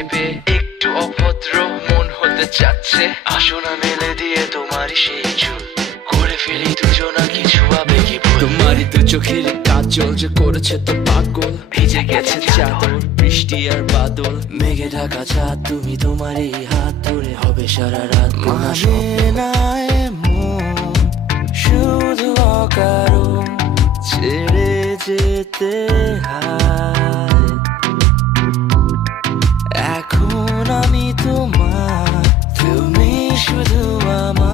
চেপে একটু অভদ্র মন হতে চাচ্ছে, আসো না মেলে দিয়ে তোমারই সেই চুল, করে ফেলি দুজনা কিছু আবেগী ভুল। তোমারই দু চোখের কাজল যে করেছে তো পাগল, ভিজে গেছে চাদর বৃষ্টি আর বাদল, মেঘে ঢাকা চাঁদ তুমি তোমারই হাত ধরে হবে সারা রাত গোনা স্বপ্ন। শুধু অকারণ ছেড়ে যেতে